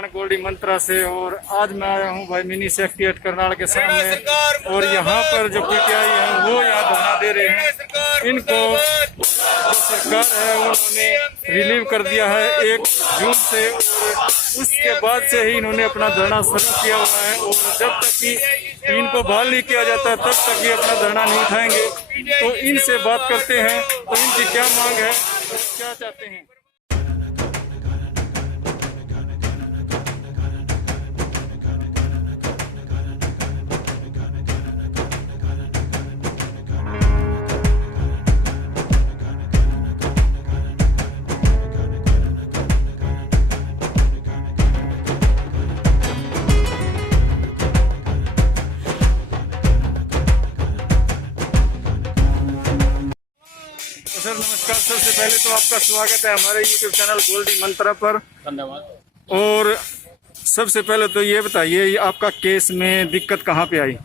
प्रधान गोल्डी मंत्रा से। और आज मैं आया हूँ भाई मिनी सेक्रेटेरिएट करनाल के सामने, और यहाँ पर जो पीटीआई है वो यहाँ धरना दे रहे हैं। इनको जो सरकार है उन्होंने रिलीव कर दिया है 1 जून से, और उसके बाद से ही इन्होंने अपना धरना शुरू किया हुआ है। और जब तक कि इनको बहाल नहीं किया जाता तब तक ये अपना धरना नहीं उठाएंगे। तो इनसे बात करते हैं, तो इनकी क्या मांग है, क्या चाहते हैं। सर नमस्कार। सबसे पहले तो आपका स्वागत है हमारे YouTube चैनल गोल्डी मंत्रा पर। धन्यवाद। और सबसे पहले तो ये बताइए, ये आपका केस में दिक्कत कहाँ पे आई?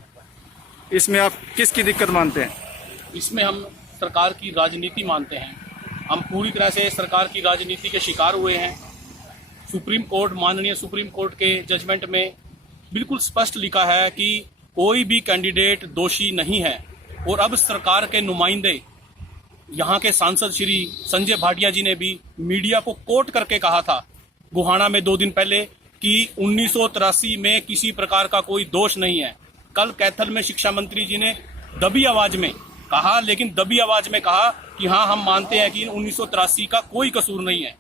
इसमें आप किसकी दिक्कत मानते हैं? इसमें हम सरकार की राजनीति मानते हैं। हम पूरी तरह से सरकार की राजनीति के शिकार हुए हैं। सुप्रीम कोर्ट, माननीय सुप्रीम कोर्ट के जजमेंट में बिल्कुल स्पष्ट लिखा है कि कोई भी कैंडिडेट दोषी नहीं है। और अब सरकार के नुमाइंदे, यहाँ के सांसद श्री संजय भाटिया जी ने भी मीडिया को कोट करके कहा था गोहाना में 2 दिन पहले कि 1983 में किसी प्रकार का कोई दोष नहीं है। कल कैथल में शिक्षा मंत्री जी ने दबी आवाज में कहा, लेकिन दबी आवाज में कहा कि हाँ हम मानते हैं कि 1983 का कोई कसूर नहीं है।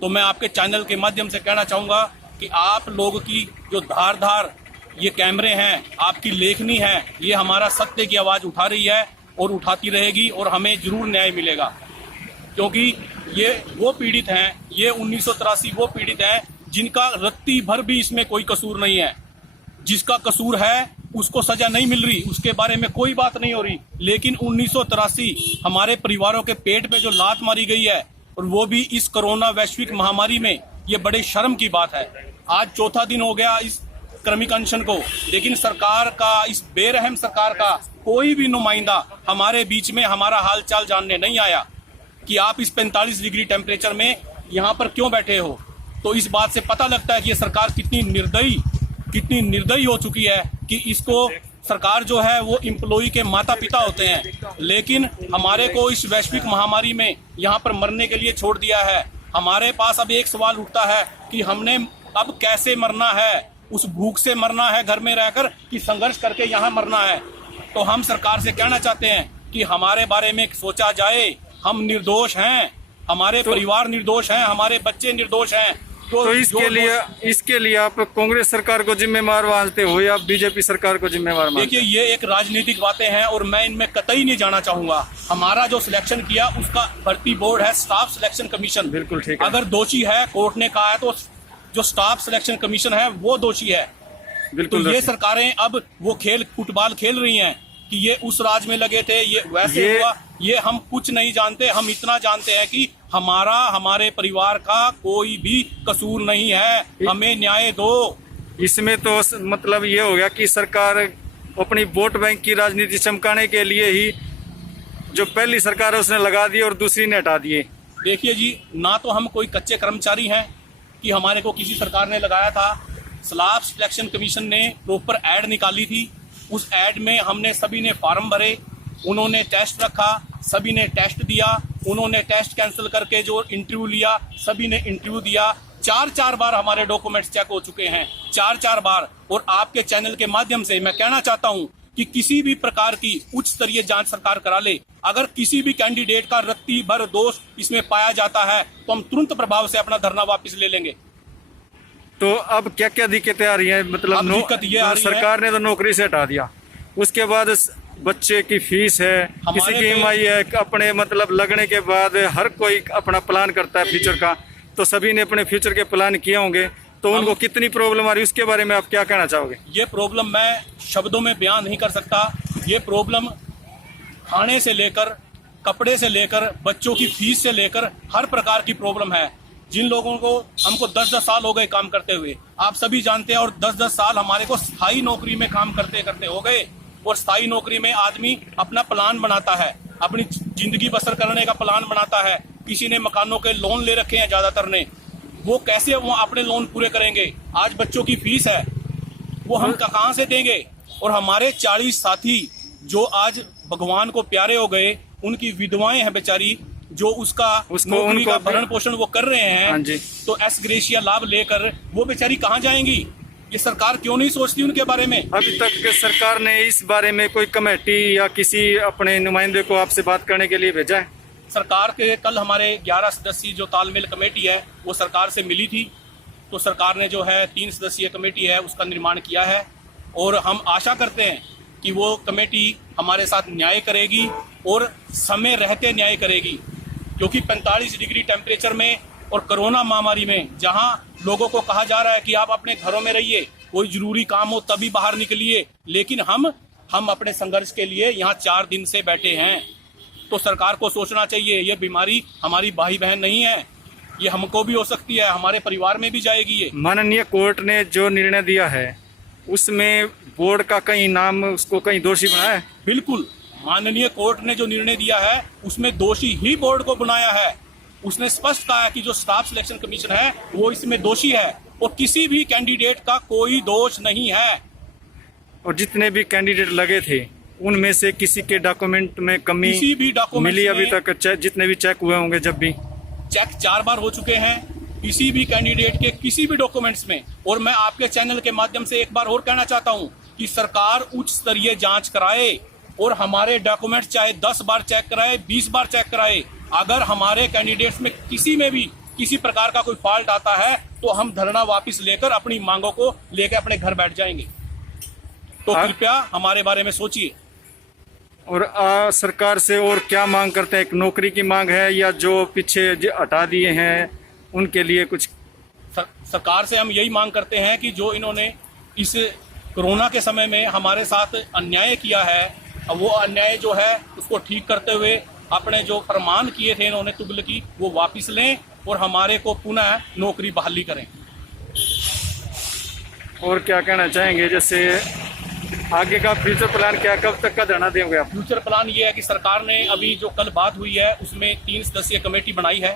तो मैं आपके चैनल के माध्यम से कहना चाहूंगा कि आप लोग की जो धार ये कैमरे हैं, आपकी लेखनी है, ये हमारा सत्य की आवाज उठा रही है और उठाती रहेगी, और हमें जरूर न्याय मिलेगा। क्योंकि ये वो पीड़ित हैं, ये 1983 वो पीड़ित हैं जिनका रत्ती भर भी इसमें कोई कसूर नहीं है। जिसका कसूर है उसको सजा नहीं मिल रही, उसके बारे में कोई बात नहीं हो रही। लेकिन 1983 हमारे परिवारों के पेट पे जो लात मारी गई है, और वो भी इस कोरोना वैश्विक महामारी में, ये बड़े शर्म की बात है। आज 4था दिन हो गया इस क्रमिक अनशन को, लेकिन सरकार का, इस बेरहम सरकार का कोई भी नुमाइंदा हमारे बीच में हमारा हाल चाल जानने नहीं आया कि आप इस 45 डिग्री टेम्परेचर में यहाँ पर क्यों बैठे हो। तो इस बात से पता लगता है कि ये सरकार कितनी निर्दयी हो चुकी है कि इसको, सरकार जो है वो एम्प्लॉई के माता पिता होते हैं, लेकिन हमारे को इस वैश्विक महामारी में यहाँ पर मरने के लिए छोड़ दिया है। हमारे पास अब एक सवाल उठता है कि हमने अब कैसे मरना है, उस भूख से मरना है घर में रहकर कि संघर्ष करके यहाँ मरना है। तो हम सरकार से कहना चाहते हैं कि हमारे बारे में सोचा जाए। हम निर्दोष हैं, हमारे परिवार निर्दोष हैं, हमारे बच्चे निर्दोष हैं। तो इसके लिए आप कांग्रेस सरकार को जिम्मेवार मानते हो या बीजेपी सरकार को जिम्मेवार मानते? देखिए, ये एक राजनीतिक बातें हैं और मैं इनमें कतई नहीं जाना चाहूंगा। हमारा जो सिलेक्शन किया उसका भर्ती बोर्ड है, स्टाफ सिलेक्शन कमीशन। बिल्कुल ठीक है। अगर दोषी है, कोर्ट ने कहा है, तो जो स्टाफ सिलेक्शन कमीशन है वो दोषी है। बिल्कुल। तो ये सरकारें अब वो फुटबॉल खेल रही हैं कि ये उस राज में लगे थे, ये वैसे हुआ। ये हम कुछ नहीं जानते। हम इतना जानते हैं कि हमारे परिवार का कोई भी कसूर नहीं है। हमें न्याय दो। इसमें तो मतलब ये हो गया कि सरकार अपनी वोट बैंक की राजनीति चमकाने के लिए ही जो पहली सरकार है उसने लगा दी और दूसरी ने हटा दिए। देखिए जी, ना तो हम कोई कच्चे कर्मचारी हैं कि हमारे को किसी सरकार ने लगाया था। स्टाफ सिलेक्शन कमीशन ने प्रॉपर एड निकाली थी। उस एड में हमने सभी ने फॉर्म भरे, उन्होंने टेस्ट रखा, सभी ने टेस्ट दिया, उन्होंने टेस्ट कैंसिल करके जो इंटरव्यू लिया, सभी ने इंटरव्यू दिया। 4 बार हमारे डॉक्यूमेंट्स चेक हो चुके हैं, 4 बार। और आपके चैनल के माध्यम से मैं कहना चाहता हूं कि किसी भी प्रकार की उच्च स्तरीय जांच सरकार करा ले। अगर किसी भी कैंडिडेट का रत्ती भर दोष इसमें पाया जाता है तो हम तुरंत प्रभाव से अपना धरना वापस ले लेंगे। तो अब क्या क्या दिक्कतें आ रही हैं? मतलब दिक्कत ये आ रही है, सरकार ने तो नौकरी से हटा दिया, उसके बाद बच्चे की फीस है, किसी की ईएमआई है, अपने मतलब लगने के बाद हर कोई अपना प्लान करता है फ्यूचर का। तो सभी ने अपने फ्यूचर के प्लान किए होंगे, तो उनको कितनी प्रॉब्लम आ रही है उसके बारे में आप क्या कहना चाहोगे? ये प्रॉब्लम मैं शब्दों में बयान नहीं कर सकता। ये प्रॉब्लम खाने से लेकर, कपड़े से लेकर, बच्चों की फीस से लेकर हर प्रकार की प्रॉब्लम है। जिन लोगों को, हमको 10-10 साल हो गए काम करते हुए, आप सभी जानते हैं, और 10-10 साल हमारे को स्थायी नौकरी में काम करते करते हो गए। और स्थायी नौकरी में आदमी अपना प्लान बनाता है, अपनी जिंदगी बसर करने का प्लान बनाता है। किसी ने मकानों के लोन ले रखे हैं, ज्यादातर ने, वो कैसे वो अपने लोन पूरे करेंगे? आज बच्चों की फीस है, वो हम कहाँ से देंगे? और हमारे 40 साथी जो आज भगवान को प्यारे हो गए, उनकी विधवाएं हैं बेचारी, जो नौकरी का भरण पोषण वो कर रहे हैं, तो एस ग्रेशिया लाभ लेकर वो बेचारी कहाँ जाएंगी? ये सरकार क्यों नहीं सोचती उनके बारे में? अभी तक सरकार ने इस बारे में कोई कमेटी या किसी अपने नुमाइंदे को आपसे बात करने के लिए भेजा है? सरकार के कल हमारे 11 सदस्यीय जो तालमेल कमेटी है वो सरकार से मिली थी, तो सरकार ने जो है 3 सदस्यीय कमेटी है उसका निर्माण किया है, और हम आशा करते हैं कि वो कमेटी हमारे साथ न्याय करेगी और समय रहते न्याय करेगी, क्योंकि 45 डिग्री टेम्परेचर में और कोरोना महामारी में जहां लोगों को कहा जा रहा है कि आप अपने घरों में रहिए, कोई जरूरी काम हो तभी बाहर निकलिए, लेकिन हम अपने संघर्ष के लिए यहाँ 4 दिन से बैठे हैं। तो सरकार को सोचना चाहिए, ये बीमारी हमारी भाई बहन नहीं है, ये हमको भी हो सकती है, हमारे परिवार में भी जाएगी ये। माननीय कोर्ट ने जो निर्णय दिया है उसमें बोर्ड का कहीं नाम उसको कहीं दोषी बनाया है? बिल्कुल, माननीय कोर्ट ने जो निर्णय दिया है उसमें दोषी ही बोर्ड को बनाया है। उसने स्पष्ट कहा है कि जो स्टाफ सिलेक्शन कमीशन है वो इसमें दोषी है, और किसी भी कैंडिडेट का कोई दोष नहीं है। और जितने भी कैंडिडेट लगे थे उनमें से किसी के डॉक्यूमेंट में कमी किसी भी डॉक्यूमेंट मिली अभी तक? जितने भी चेक हुए होंगे, जब भी चेक 4 बार हो चुके हैं किसी भी कैंडिडेट के किसी भी डॉक्यूमेंट्स में। और मैं आपके चैनल के माध्यम से एक बार और कहना चाहता हूं कि सरकार उच्च स्तरीय जांच कराए और हमारे डॉक्यूमेंट्स चाहे 10 बार चेक कराए, 20 बार चेक कराए। अगर हमारे कैंडिडेट्स में किसी में भी किसी प्रकार का कोई फॉल्ट आता है तो हम धरना वापस लेकर अपनी मांगों को लेकर अपने घर बैठ जाएंगे। तो कृपया हमारे बारे में सोचिए। और सरकार से और क्या मांग करते हैं? एक नौकरी की मांग है या जो पीछे हटा दिए हैं उनके लिए कुछ? सरकार से हम यही मांग करते हैं कि जो इन्होंने इस कोरोना के समय में हमारे साथ अन्याय किया है, वो अन्याय जो है उसको ठीक करते हुए अपने जो फरमान किए थे इन्होंने तुगलकी, वो वापस लें और हमारे को पुनः नौकरी बहाली करें। और क्या कहना चाहेंगे, जैसे आगे का फ्यूचर प्लान क्या, कब तक का धरना देंगे आप? फ्यूचर प्लान ये है कि सरकार ने अभी जो कल बात हुई है उसमें 3 सदस्यीय कमेटी बनाई है,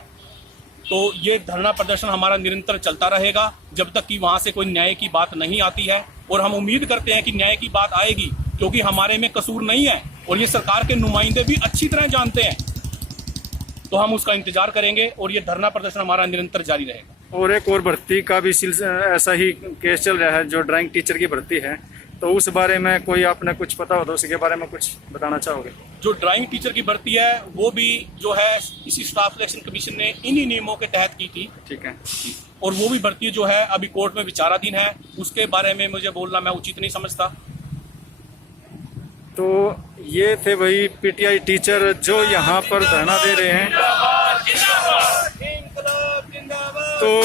तो ये धरना प्रदर्शन हमारा निरंतर चलता रहेगा जब तक कि वहां से कोई न्याय की बात नहीं आती है। और हम उम्मीद करते हैं कि न्याय की बात आएगी, क्योंकि हमारे में कसूर नहीं है और ये सरकार के नुमाइंदे भी अच्छी तरह जानते हैं। तो हम उसका इंतजार करेंगे और ये धरना प्रदर्शन हमारा निरंतर जारी रहेगा। और एक और भर्ती का भी ऐसा ही केस चल रहा है, जो ड्राइंग टीचर की भर्ती है, तो उस बारे में कोई आपने कुछ पता हो तो उसके बारे में कुछ बताना चाहोगे? जो ड्राइंग टीचर की भर्ती है वो भी जो है इसी स्टाफ सिलेक्शन कमीशन ने इन्हीं नियमों के तहत की थी। ठीक है। और वो भी भर्ती जो है अभी कोर्ट में विचाराधीन है, उसके बारे में मुझे बोलना मैं उचित नहीं समझता। तो ये थे वही पीटीआई टीचर जो यहाँ पर धरना दे रहे हैं। तो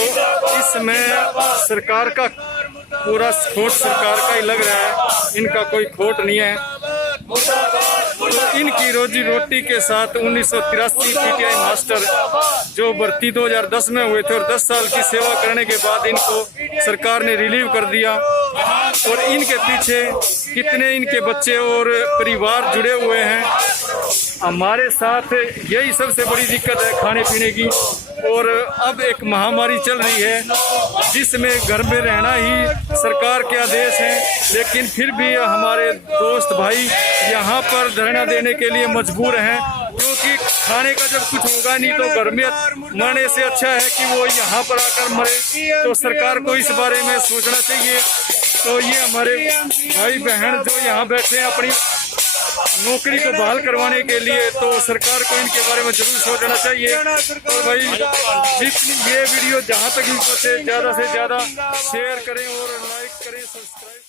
इसमें सरकार का पूरा खोट सरकार का ही लग रहा है, इनका कोई खोट नहीं है। तो इनकी रोजी रोटी के साथ 1983 पीटीआई मास्टर जो भर्ती 2010 में हुए थे और 10 साल की सेवा करने के बाद इनको सरकार ने रिलीव कर दिया, और इनके पीछे कितने इनके बच्चे और परिवार जुड़े हुए हैं। हमारे साथ यही सबसे बड़ी दिक्कत है खाने पीने की, और अब एक महामारी चल रही है जिसमें घर में रहना ही सरकार के आदेश हैं, लेकिन फिर भी हमारे दोस्त भाई यहाँ पर धरना देने के लिए मजबूर हैं, क्योंकि खाने का जब कुछ होगा नहीं तो घर में मरने से अच्छा है कि वो यहाँ पर आकर मरे। तो सरकार को इस बारे में सोचना चाहिए। तो ये हमारे भाई बहन जो यहाँ बैठे हैं अपनी नौकरी को बहाल करवाने के लिए, तो सरकार को इनके बारे में जरूर सोचना चाहिए। तो भाई ये वीडियो जहाँ तक भी पहुँचे ज़्यादा से ज़्यादा शेयर करें और लाइक करें, सब्सक्राइब